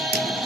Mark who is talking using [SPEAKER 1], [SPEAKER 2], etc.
[SPEAKER 1] Thank you.